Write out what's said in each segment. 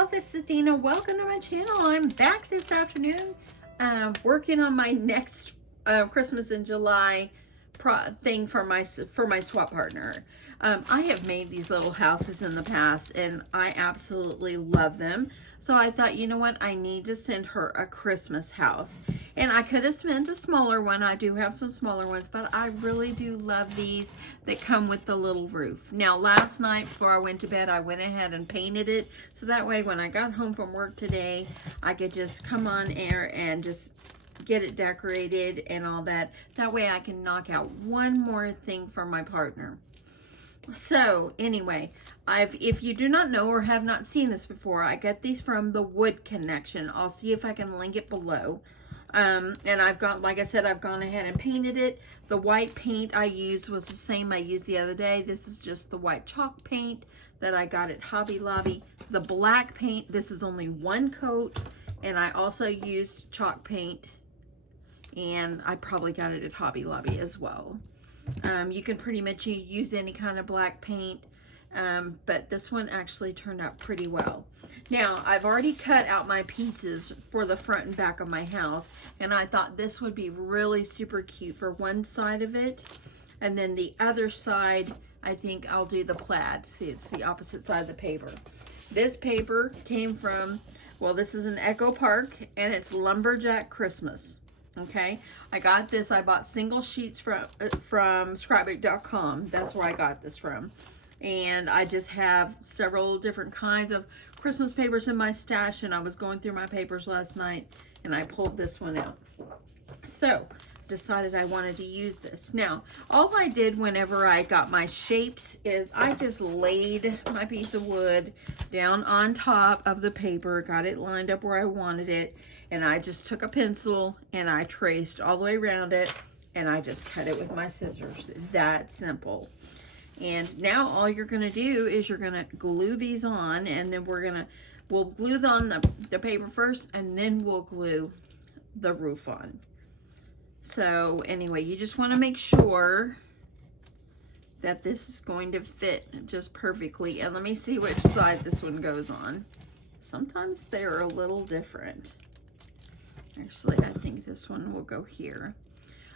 y'all, this is Deanna. Welcome to my channel. I'm back this afternoon working on my next Christmas in July thing for my swap partner. I have made these little houses in the past and I absolutely love them. So I thought, you know what, I need to send her a Christmas house. And I could have spent a smaller one. I do have some smaller ones, but I really do love these that come with the little roof. Now, last night before I went to bed, I went ahead and painted it. So that way, when I got home from work today, I could just come on air and just get it decorated and all that. That way I can knock out one more thing for my partner. So anyway, if you do not know or have not seen this before, I got these from the Wood Connection. I'll see if I can link it below. And I've got, like I said, I've gone ahead and painted it. The white paint I used was the same I used the other day. This is just the white chalk paint that I got at Hobby Lobby. The black paint, this is only one coat, and I also used chalk paint, and I probably got it at Hobby Lobby as well. You can pretty much use any kind of black paint, but this one actually turned out pretty well. Now, I've already cut out my pieces for the front and back of my house, and I thought this would be really super cute for one side of it, and then the other side, I think I'll do the plaid. See, it's the opposite side of the paper. This paper came from, well, this is an Echo Park, and it's Lumberjack Christmas. Okay, I got this. I bought single sheets from scrapbook.com. That's where I got this from. And I just have several different kinds of Christmas papers in my stash, and I was going through my papers last night and I pulled this one out. So decided I wanted to use this. Now, all I did whenever I got my shapes is I just laid my piece of wood down on top of the paper, got it lined up where I wanted it, and I just took a pencil and I traced all the way around it, and I just cut it with my scissors. That simple. And now all you're going to do is you're going to glue these on, and then we'll glue on the paper first, and then we'll glue the roof on. So anyway, you just want to make sure that this is going to fit just perfectly. And let me see which side this one goes on. Sometimes they're a little different. Actually, I think this one will go here.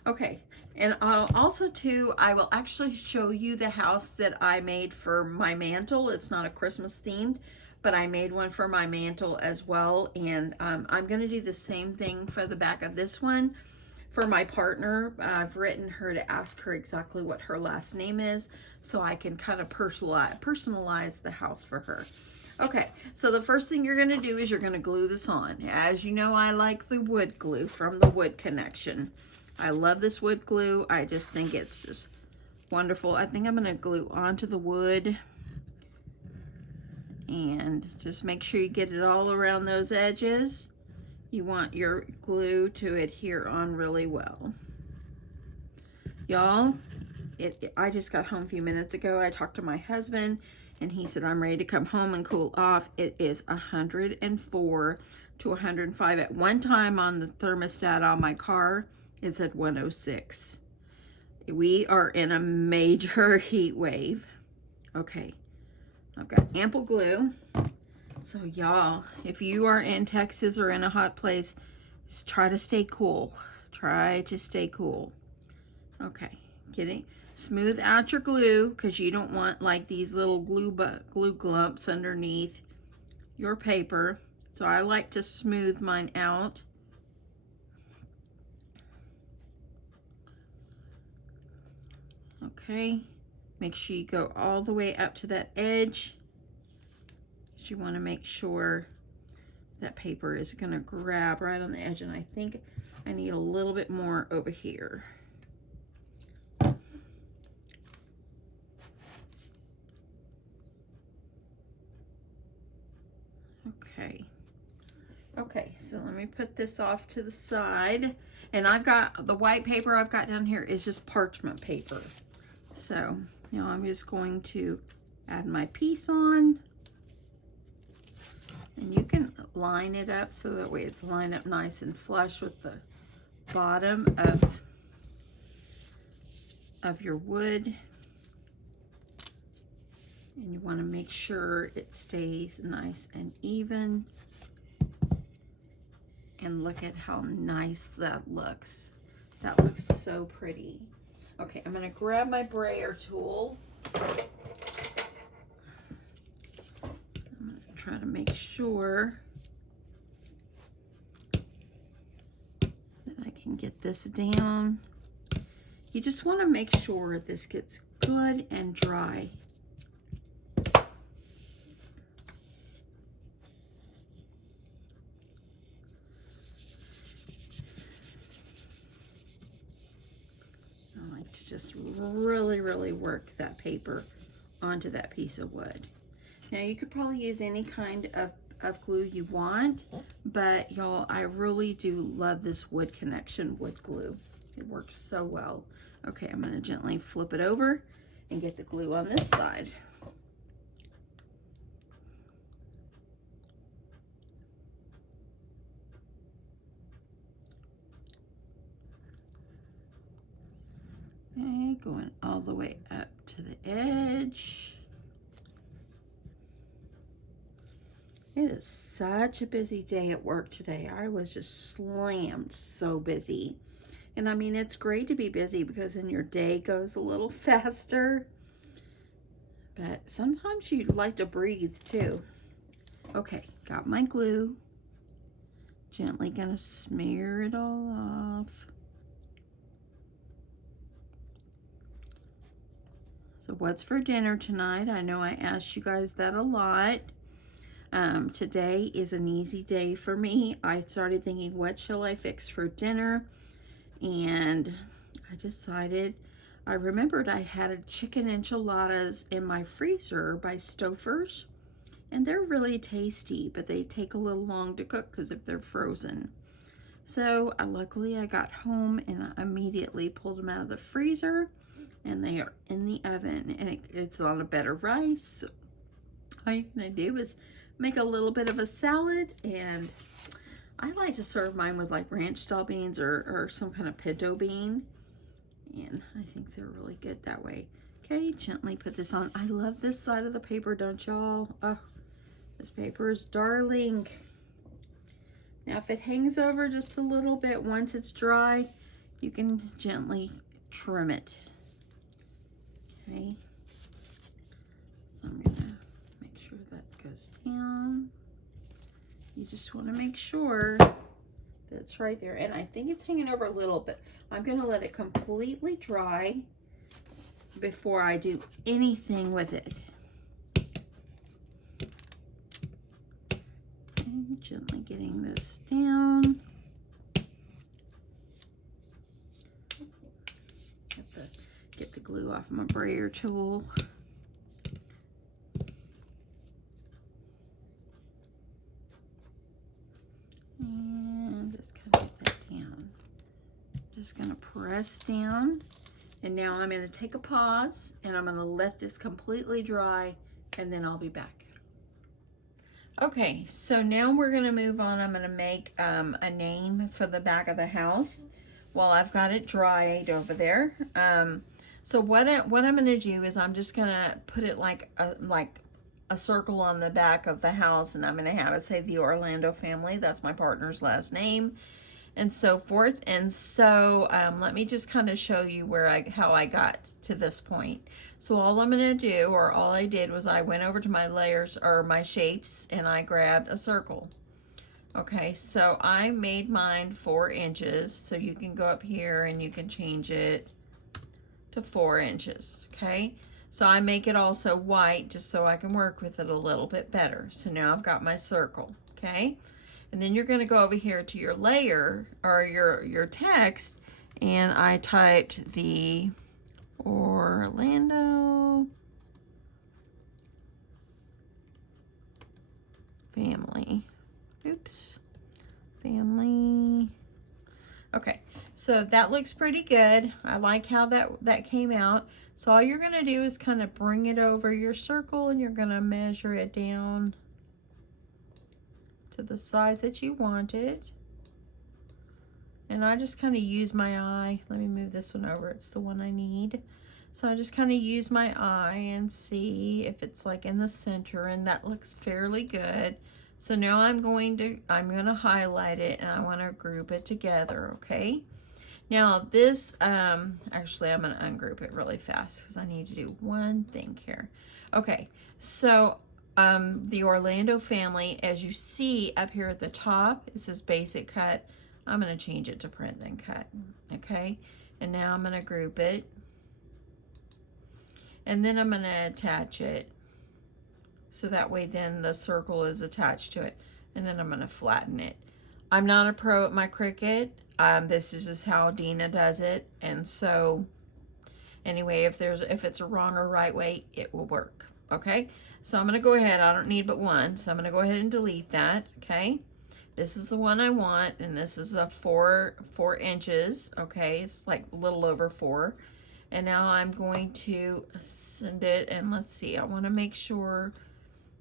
Okay, and also too, I will actually show you the house that I made for my mantle. It's not a Christmas themed, but I made one for my mantle as well. And I'm going to do the same thing for the back of this one. For my partner, I've written her to ask her exactly what her last name is, so I can kind of personalize the house for her. Okay, so the first thing you're going to do is you're going to glue this on. As you know, I like the wood glue from the Wood Connection. I love this wood glue. I just think it's just wonderful. I think I'm going to glue onto the wood, and just make sure you get it all around those edges. You want your glue to adhere on really well. Y'all, I just got home a few minutes ago. I talked to my husband and he said, I'm ready to come home and cool off. It is 104 to 105. At one time on the thermostat on my car, it said 106. We are in a major heat wave. Okay, I've got ample glue. So y'all, if you are in Texas or in a hot place, just try to stay cool. Try to stay cool. Okay, smooth out your glue, because you don't want like these little glue glumps underneath your paper. So I like to smooth mine out. Okay, make sure you go all the way up to that edge. You want to make sure that paper is going to grab right on the edge, and I think I need a little bit more over here. Okay, so let me put this off to the side, and I've got the white paper I've got down here is just parchment paper. So now I'm just going to add my piece on. And you can line it up so that way it's lined up nice and flush with the bottom of your wood. And you want to make sure it stays nice and even. And look at how nice that looks. That looks so pretty. Okay, I'm going to grab my brayer tool. I'm going to try to make sure that I can get this down. You just want to make sure this gets good and dry. Just really work that paper onto that piece of wood. Now you could probably use any kind of glue you want, but y'all, I really do love this wood connection wood glue. It works so well. Okay, I'm going to gently flip it over and get the glue on this side. Okay, going all the way up to the edge. It is such a busy day at work today. I was just slammed, so busy. And I mean, it's great to be busy because then your day goes a little faster. But sometimes you'd like to breathe too. Okay, got my glue. Gently gonna smear it all off. So what's for dinner tonight? I know I asked you guys that a lot. Today is an easy day for me. I started thinking, what shall I fix for dinner? And I decided, I remembered I had a chicken enchiladas in my freezer by Stouffer's. And they're really tasty, but they take a little long to cook because if they're frozen. So luckily I got home and I immediately pulled them out of the freezer. And they are in the oven, and it's on a bed of rice. All you're gonna do is make a little bit of a salad, and I like to serve mine with like ranch style beans or some kind of pinto bean, and I think they're really good that way. Okay, gently put this on. I love this side of the paper, don't y'all? Oh, this paper is darling. Now if it hangs over just a little bit, once it's dry, you can gently trim it. Okay, so I'm gonna make sure that goes down. You just want to make sure that's right there, and I think it's hanging over a little bit. I'm gonna let it completely dry before I do anything with it. And gently getting this down. Get the glue off my brayer tool. And just kind of get that down. Just gonna press down. And now I'm gonna take a pause and I'm gonna let this completely dry and then I'll be back. Okay, so now we're gonna move on. I'm gonna make a name for the back of the house while I've got it dried over there. So what I'm going to do is I'm just going to put it like a circle on the back of the house, and I'm going to have it say the Orlando family. That's my partner's last name, and so forth. And so let me just kind of show you how I got to this point. So all I'm going to do, or all I did, was I went over to my layers or my shapes and I grabbed a circle. Okay, so I made mine 4 inches. So you can go up here and you can change it to 4 inches. Okay, so I make it also white just so I can work with it a little bit better. So now I've got my circle. Okay, and then you're going to go over here to your layer or your text, and I typed the Orlando family. Oops, family. Okay, so that looks pretty good. I like how that came out. So all you're gonna do is kind of bring it over your circle, and you're gonna measure it down to the size that you want it. And I just kind of use my eye. Let me move this one over. It's the one I need. So I just kind of use my eye and see if it's like in the center, and that looks fairly good. So now I'm going to highlight it, and I want to group it together, okay? Now this, actually I'm going to ungroup it really fast because I need to do one thing here. Okay, so the Orlando family, as you see up here at the top, it says basic cut. I'm going to change it to print then cut, okay? And now I'm going to group it. And then I'm going to attach it. So that way then the circle is attached to it. And then I'm going to flatten it. I'm not a pro at my Cricut. This is just how Deanna does it. And so anyway, if it's a wrong or right way, it will work. Okay. So I'm going to go ahead. I don't need but one. So I'm going to go ahead and delete that. Okay. This is the one I want. And this is a 4 inches. Okay. It's like a little over 4. And now I'm going to send it, and let's see, I want to make sure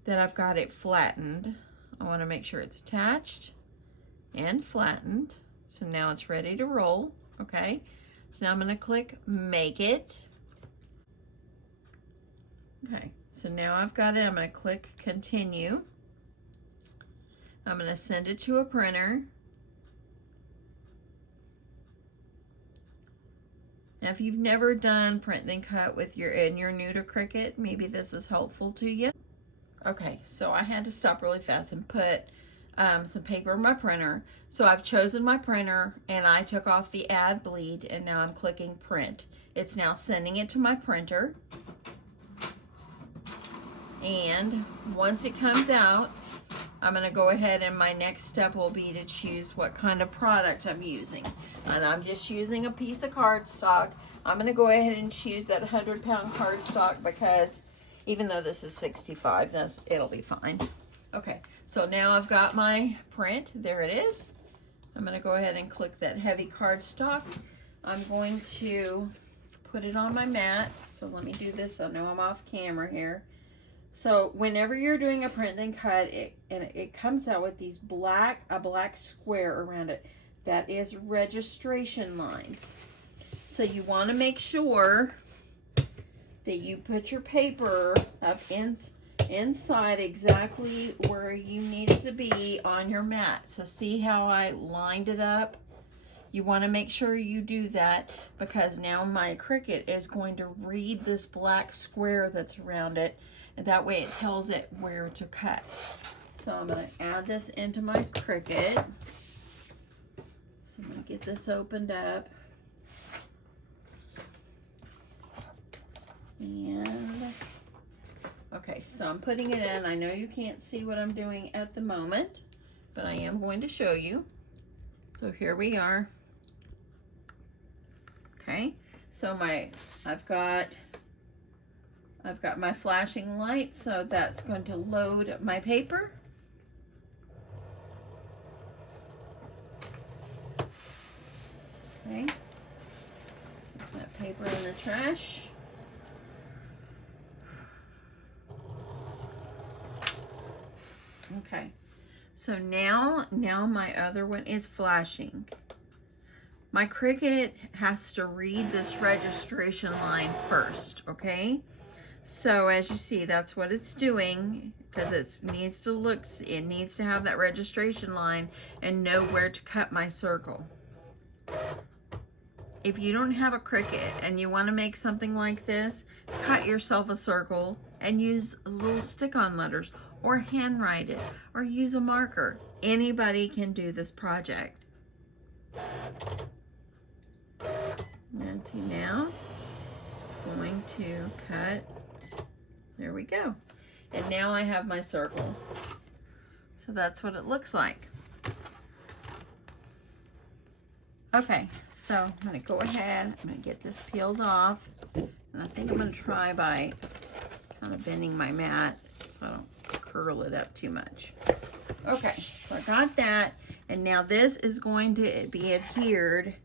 that I've got it flattened. I want to make sure it's attached and flattened. So now it's ready to roll, okay? So now I'm going to click Make It. Okay, so now I've got it. I'm going to click Continue. I'm going to send it to a printer. Now, if you've never done print then cut and you're new to Cricut, maybe this is helpful to you. Okay, so I had to stop really fast and put some paper in my printer. So I've chosen my printer, and I took off the add bleed, and now I'm clicking print. It's now sending it to my printer. And once it comes out, I'm going to go ahead, and my next step will be to choose what kind of product I'm using. And I'm just using a piece of cardstock. I'm going to go ahead and choose that 100-pound cardstock because even though this is 65, it'll be fine. Okay, so now I've got my print. There it is. I'm going to go ahead and click that heavy cardstock. I'm going to put it on my mat. So let me do this. I know I'm off camera here. So whenever you're doing a print and cut, it comes out with these a black square around it. That is registration lines. So you want to make sure that you put your paper up inside exactly where you need it to be on your mat. So see how I lined it up? You want to make sure you do that because now my Cricut is going to read this black square that's around it. And that way it tells it where to cut. So I'm going to add this into my Cricut. So I'm going to get this opened up. And, okay, so I'm putting it in. I know you can't see what I'm doing at the moment, but I am going to show you. So here we are. Okay, so I've got my flashing light, so that's going to load my paper. Okay, put that paper in the trash. Okay, so now my other one is flashing. My Cricut has to read this registration line first, okay? So as you see, that's what it's doing because it needs to have that registration line and know where to cut my circle. If you don't have a Cricut and you want to make something like this, cut yourself a circle and use little stick-on letters or handwrite it or use a marker. Anybody can do this project. And see now, it's going to cut. There we go. And now I have my circle. So that's what it looks like. Okay, so I'm going to go ahead. I'm going to get this peeled off. And I think I'm going to try by kind of bending my mat so I don't curl it up too much. Okay, so I got that. And now this is going to be adhered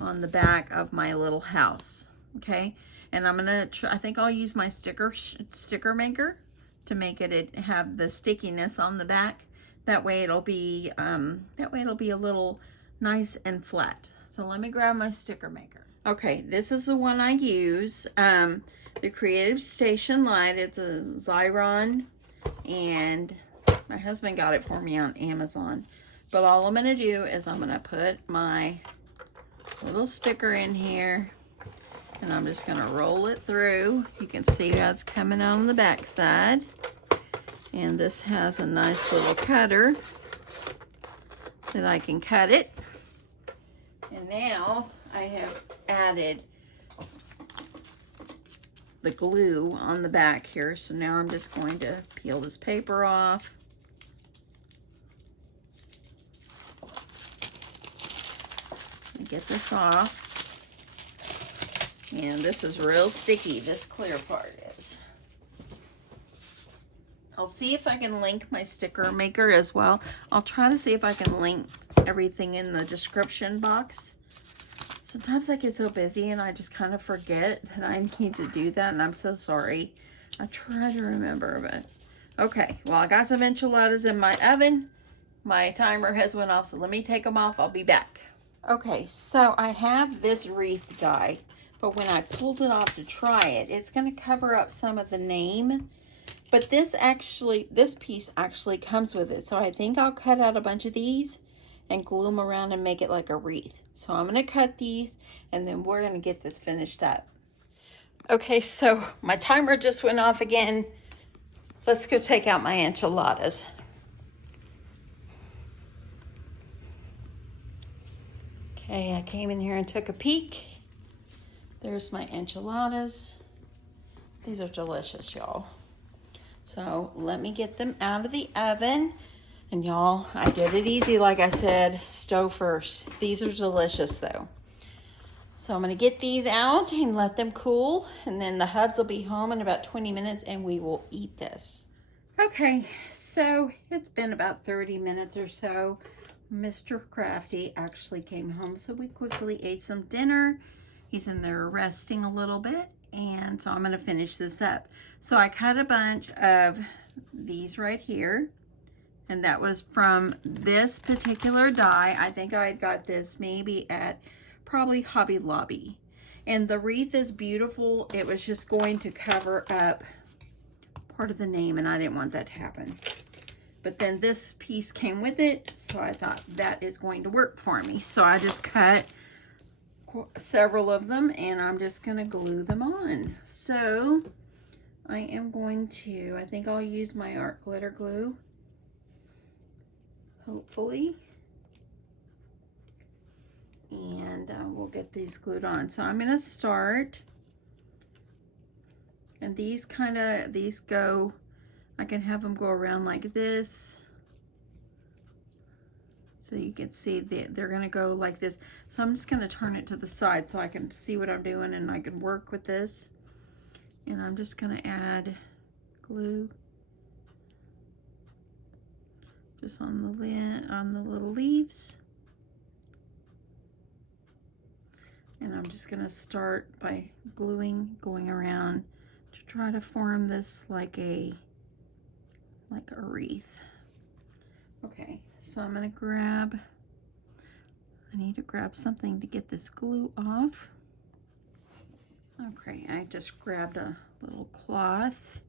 on the back of my little house. Okay, and I'm gonna try, I think I'll use my sticker maker to make it have the stickiness on the back. That way it'll be a little nice and flat. So let me grab my sticker maker. Okay, this is the one I use. The Creative Station Light. It's a Xyron, and my husband got it for me on Amazon. But all I'm gonna do is I'm gonna put my little sticker in here, and I'm just gonna roll it through. You can see how it's coming out on the back side. And this has a nice little cutter that I can cut it. And now I have added the glue on the back here. So now I'm just going to peel this paper off. And get this off. And this is real sticky, this clear part is. I'll see if I can link my sticker maker as well. I'll try to see if I can link everything in the description box. Sometimes I get so busy and I just kind of forget that I need to do that, and I'm so sorry. I try to remember, but okay. Well, I got some enchiladas in my oven. My timer has went off, so let me take them off. I'll be back. Okay, so I have this wreath die, but when I pulled it off to try it, it's going to cover up some of the name. But this piece actually comes with it. So I think I'll cut out a bunch of these and glue them around and make it like a wreath. So I'm gonna cut these and then we're gonna get this finished up. Okay, so my timer just went off again. Let's go take out my enchiladas. Okay, I came in here and took a peek. There's my enchiladas. These are delicious, y'all. So let me get them out of the oven. And y'all, I did it easy, like I said, stove first. These are delicious though. So I'm gonna get these out and let them cool, and then the hubs will be home in about 20 minutes and we will eat this. Okay, so it's been about 30 minutes or so. Mr. Crafty actually came home, so we quickly ate some dinner. He's in there resting a little bit. And so I'm going to finish this up. So I cut a bunch of these right here. And that was from this particular die. I think I had got this maybe at probably Hobby Lobby. And the wreath is beautiful. It was just going to cover up part of the name, and I didn't want that to happen. But then this piece came with it. So I thought that is going to work for me. So I just cut several of them and I'm just gonna glue them on. So I am going to, I think I'll use my art glitter glue, hopefully, and we'll get these glued on. So I'm gonna start, and these go, I can have them go around like this. So you can see they're gonna go like this. So I'm just gonna turn it to the side so I can see what I'm doing and I can work with this. And I'm just gonna add glue just on the lid, on the little leaves. And I'm just gonna start by gluing, going around to try to form this like a wreath. Okay, so I'm gonna grab, I need to grab something to get this glue off. Okay, I just grabbed a little cloth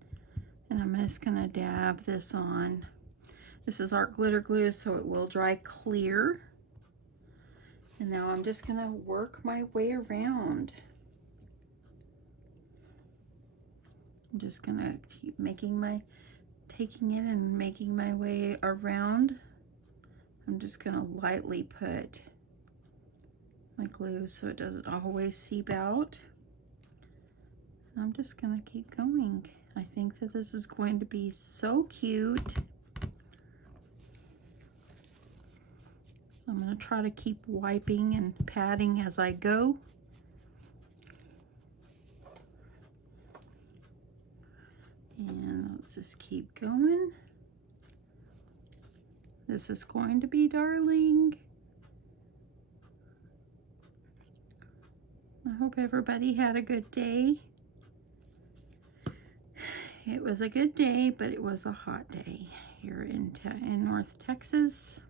and I'm just gonna dab this on. This is art glitter glue, so it will dry clear. And now I'm just gonna work my way around. I'm just gonna keep taking it and making my way around. I'm just gonna lightly put my glue so it doesn't always seep out. I'm just gonna keep going. I think that this is going to be so cute. So I'm gonna try to keep wiping and patting as I go. And let's just keep going. This is going to be darling. I hope everybody had a good day. It was a good day, but it was a hot day here in North Texas.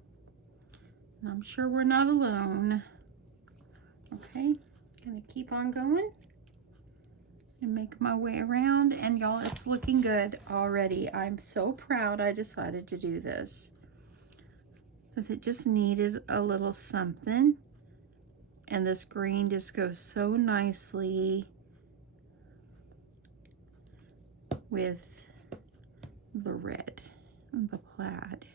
And I'm sure we're not alone. Okay, gonna keep on going and make my way around, and y'all, it's looking good already. I'm so proud I decided to do this because it just needed a little something, and this green just goes so nicely with the red and the plaid.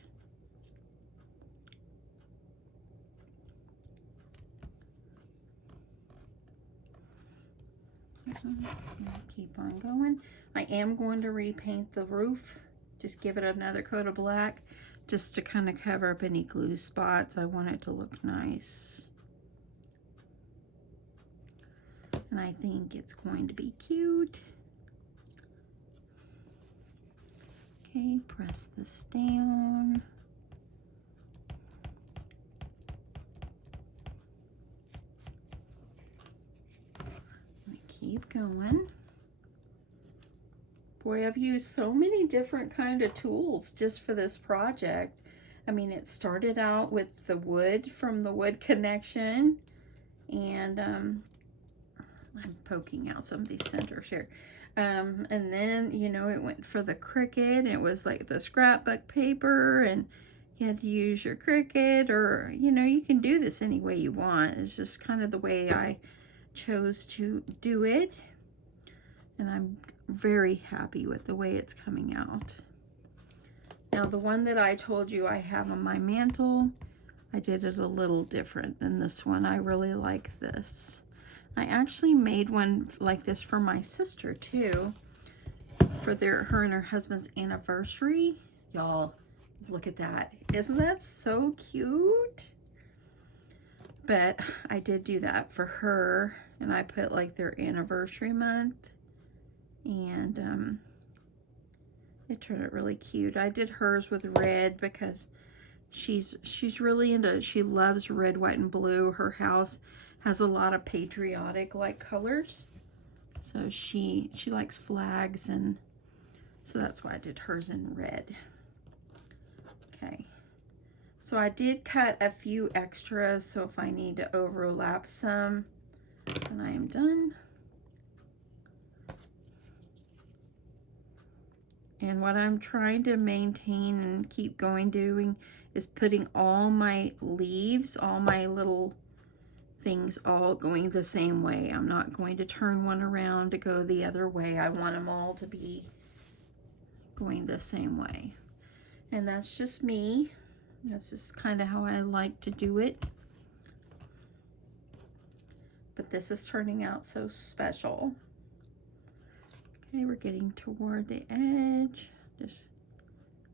Keep on going. I am going to repaint the roof. Just give it another coat of black just to kind of cover up any glue spots. I want it to look nice. And I think it's going to be cute. Okay, press this down. Keep going. Boy, I've used so many different kind of tools just for this project. I mean, it started out with the wood from the wood connection, and I'm poking out some of these centers here. And then, you know, it went for the Cricut. It was like the scrapbook paper, and you had to use your Cricut, or, you know, you can do this any way you want. It's just kind of the way I chose to do it, and I'm very happy with the way it's coming out. Now, the one that I told you I have on my mantle, I did it a little different than this one. I really like this. I actually made one like this for my sister too, for her and her husband's anniversary. Y'all, look at that. Isn't that so cute? But I did do that for her, and I put like their anniversary month, and it turned out really cute. I did hers with red because she's really into, she loves red, white, and blue. Her house has a lot of patriotic like colors, so she likes flags, and so that's why I did hers in red. Okay. So I did cut a few extras, so if I need to overlap some, then I am done. And what I'm trying to maintain and keep doing is putting all my leaves, all my little things, all going the same way. I'm not going to turn one around to go the other way. I want them all to be going the same way. And that's just me. That's just kind of how I like to do it. But this is turning out so special. Okay, we're getting toward the edge. Just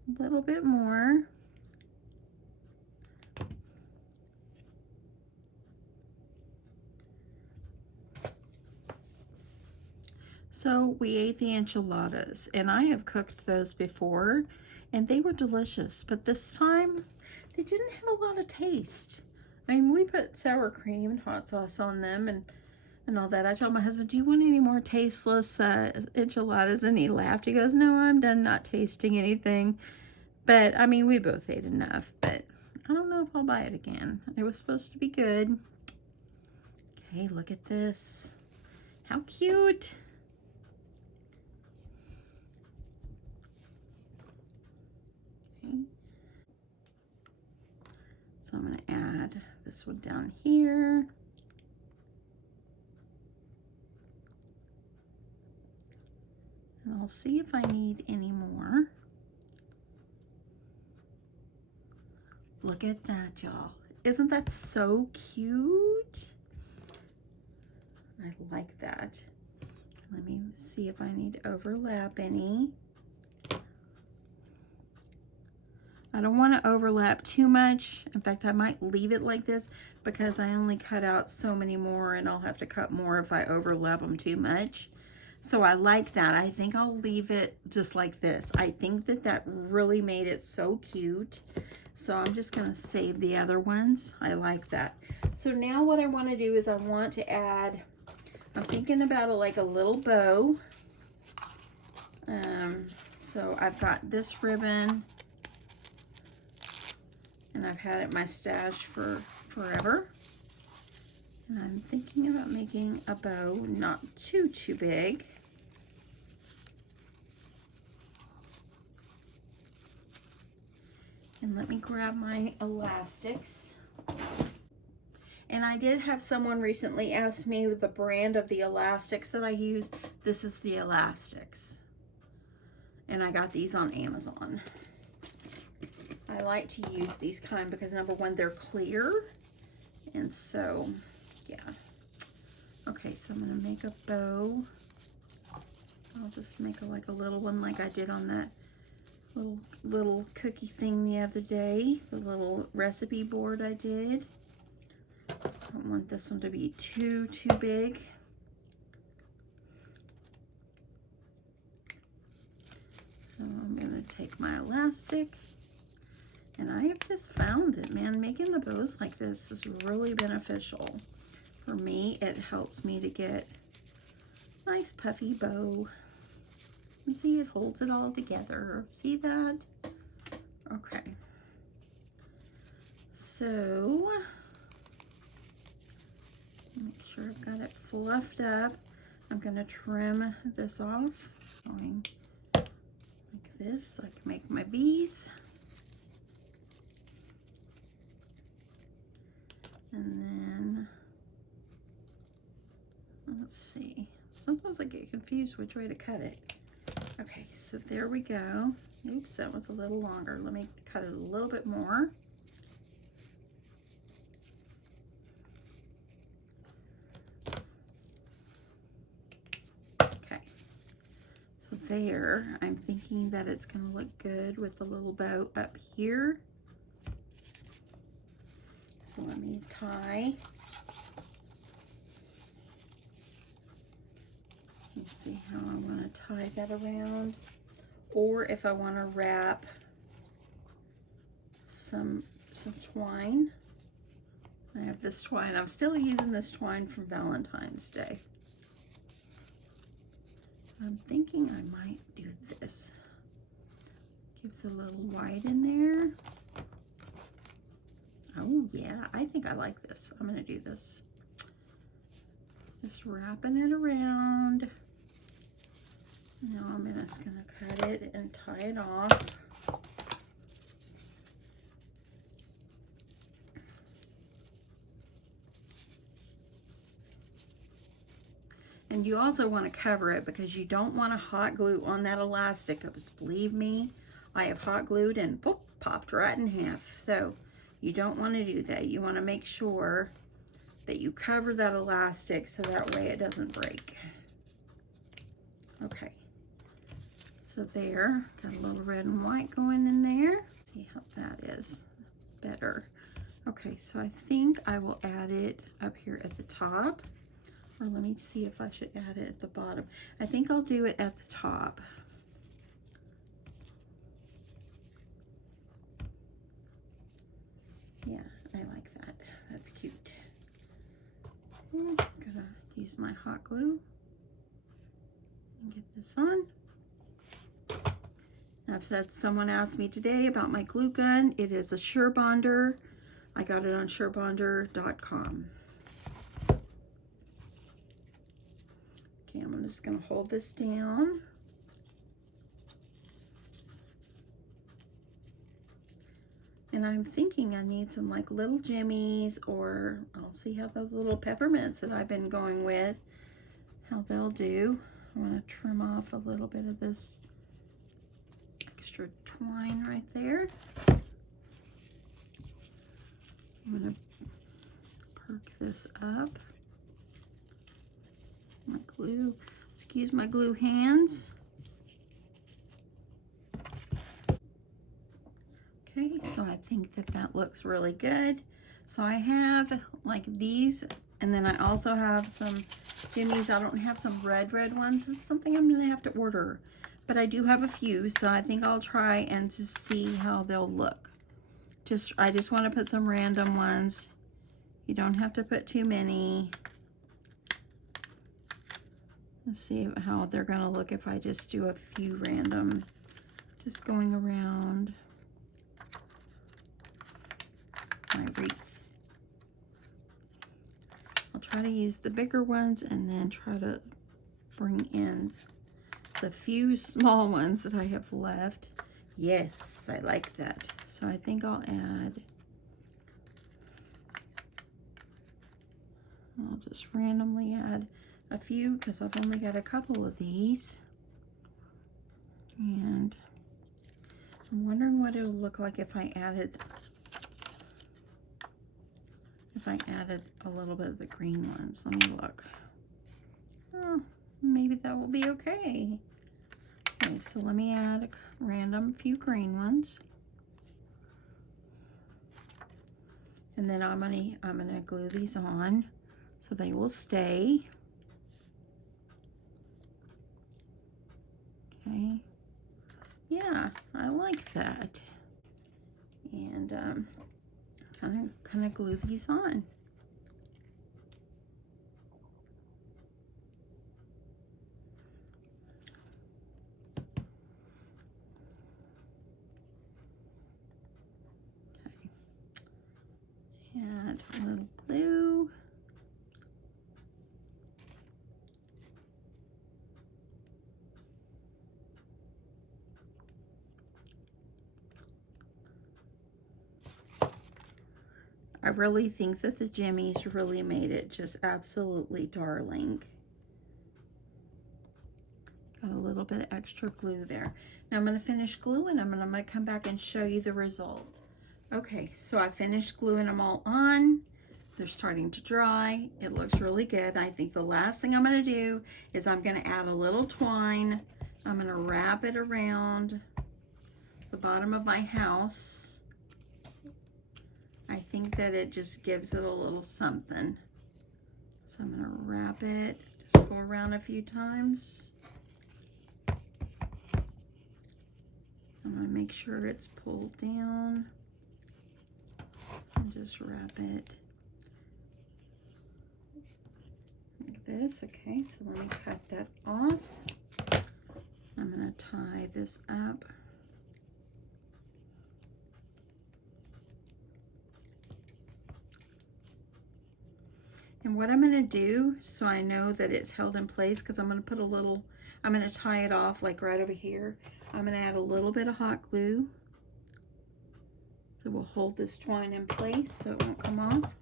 a little bit more. So we ate the enchiladas, and I have cooked those before, and they were delicious, but this time they didn't have a lot of taste. I mean, we put sour cream and hot sauce on them and all that. I told my husband, do you want any more tasteless enchiladas? And he laughed. He goes, no, I'm done not tasting anything. But, I mean, we both ate enough, but I don't know if I'll buy it again. It was supposed to be good. Okay, look at this. How cute. Okay. So I'm going to add this one down here. And I'll see if I need any more. Look at that, y'all. Isn't that so cute? I like that. Let me see if I need to overlap any. I don't want to overlap too much. In fact, I might leave it like this because I only cut out so many more, and I'll have to cut more if I overlap them too much. So I like that. I think I'll leave it just like this. I think that that really made it so cute. So I'm just going to save the other ones. I like that. So now what I want to do is I want to add, I'm thinking about like a little bow. So I've got this ribbon, and I've had it in my stash for forever. And I'm thinking about making a bow not too big. And let me grab my elastics. And I did have someone recently ask me the brand of the elastics that I use. This is the elastics. And I got these on Amazon. I like to use these kind because number one, they're clear. And so, yeah. Okay, so I'm gonna make a bow. I'll just make like a little one like I did on that little cookie thing the other day. The little recipe board I did. I don't want this one to be too big. So I'm gonna take my elastic. And I have just found that, man, making the bows like this is really beneficial. For me, it helps me to get a nice puffy bow. And see, it holds it all together. See that? Okay. So, make sure I've got it fluffed up. I'm gonna trim this off. Going like this, so I can make my bees. And then, let's see. Sometimes I get confused which way to cut it. Okay, so there we go. Oops, that was a little longer. Let me cut it a little bit more. Okay, so there, I'm thinking that it's gonna look good with the little bow up here. So let me tie. Let's see how I want to tie that around, or if I want to wrap some twine. I have this twine. I'm still using this twine from Valentine's Day. I'm thinking I might do this. Gives a little white in there. Oh yeah, I think I like this. I'm gonna do this. Just wrapping it around. Now I'm just gonna cut it and tie it off. And you also want to cover it because you don't want to hot glue on that elastic. Because believe me, I have hot glued and boop, popped right in half. So you don't want to do that. You want to make sure that you cover that elastic so that way it doesn't break. Okay, so there, got a little red and white going in there. See how that is better. Okay, so I think I will add it up here at the top, or let me see if I should add it at the bottom. I think I'll do it at the top. Yeah, I like that. That's cute. I'm gonna use my hot glue and get this on. I've said someone asked me today about my glue gun. It is a Sure Bonder. I got it on surebonder.com. Okay, I'm just gonna hold this down. And I'm thinking I need some like little jimmies, or I'll see how those little peppermints that I've been going with, how they'll do. I want to trim off a little bit of this extra twine right there. I'm going to perk this up. My glue, excuse my glue hands. Okay, so I think that that looks really good. So I have like these, and then I also have some jimmies. I don't have some red ones. It's something I'm gonna have to order, but I do have a few, so I think I'll try and to see how they'll look. I just want to put some random ones. You don't have to put too many. Let's see how they're gonna look if I just do a few random, just going around my wreath. I'll try to use the bigger ones and then try to bring in the few small ones that I have left. Yes, I like that. So I think I'll just randomly add a few because I've only got a couple of these. And I'm wondering what it'll look like if I added a little bit of the green ones. Let me look. Oh, maybe that will be okay. Okay, so let me add a random few green ones. And then I'm gonna glue these on so they will stay. Okay. Yeah, I like that. And kind of glue these on. Okay. Add a little glue. I really think that the jimmies really made it just absolutely darling. Got a little bit of extra glue there. Now I'm going to finish gluing them and I'm going to come back and show you the result. Okay, so I finished gluing them all on. They're starting to dry. It looks really good. I think the last thing I'm going to do is I'm going to add a little twine. I'm going to wrap it around the bottom of my house. I think that it just gives it a little something. So I'm going to wrap it, just go around a few times. I'm going to make sure it's pulled down and just wrap it like this. Okay, so let me cut that off. I'm going to tie this up. And what I'm going to do, so I know that it's held in place, because I'm going to put a little, I'm going to tie it off like right over here. I'm going to add a little bit of hot glue that will hold this twine in place so it won't come off.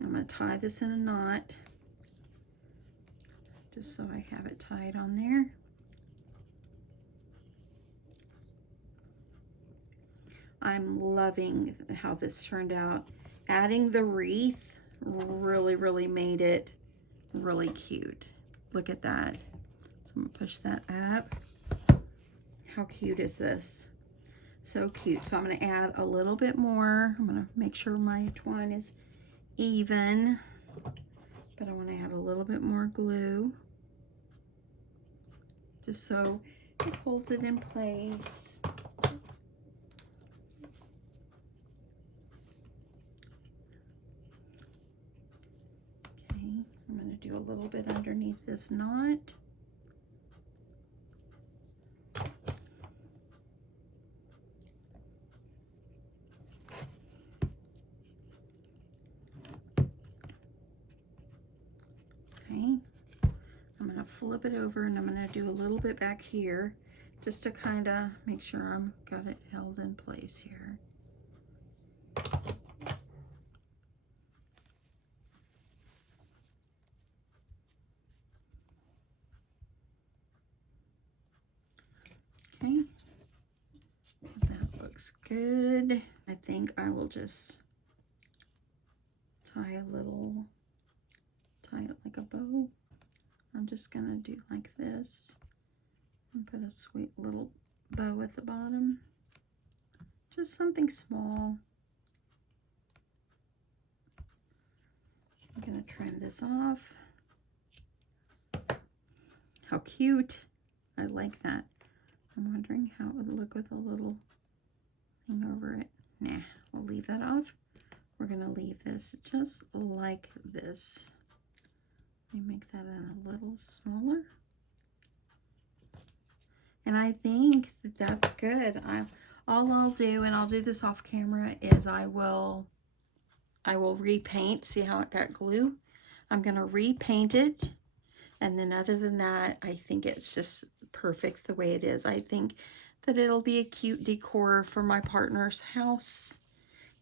I'm going to tie this in a knot just so I have it tied on there. I'm loving how this turned out. Adding the wreath really made it really cute. Look at that. So I'm gonna push that up. How cute is this? So cute. So I'm gonna add a little bit more. I'm gonna make sure my twine is even, but I want to add a little bit more glue just so it holds it in place. I'm going to do a little bit underneath this knot. Okay, I'm going to flip it over and I'm going to do a little bit back here just to kind of make sure I'm got it held in place here. Okay, that looks good. I think I will just tie it like a bow. I'm just gonna do like this and put a sweet little bow at the bottom. Just something small. I'm gonna trim this off. How cute. I like that. I'm wondering how it would look with a little thing over it. Nah, we'll leave that off. We're gonna leave this just like this. Let me make that a little smaller. And I think that that's good. all I'll do, and I'll do this off camera, is I will repaint. See how it got glue? I'm going to repaint it. And then other than that, I think it's just perfect the way it is. I think that it'll be a cute decor for my partner's house.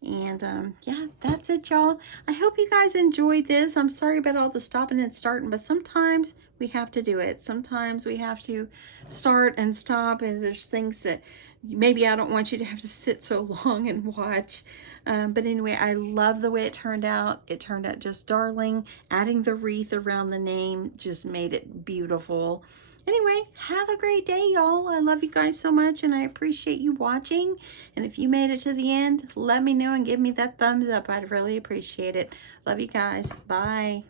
And yeah, that's it, y'all. I hope you guys enjoyed this. I'm sorry about all the stopping and starting, but sometimes we have to do it. Sometimes we have to start and stop, and there's things that maybe I don't want you to have to sit so long and watch. But anyway, I love the way it turned out. It turned out just darling. Adding the wreath around the name just made it beautiful. Anyway, have a great day, y'all. I love you guys so much, and I appreciate you watching. And if you made it to the end, let me know and give me that thumbs up. I'd really appreciate it. Love you guys. Bye.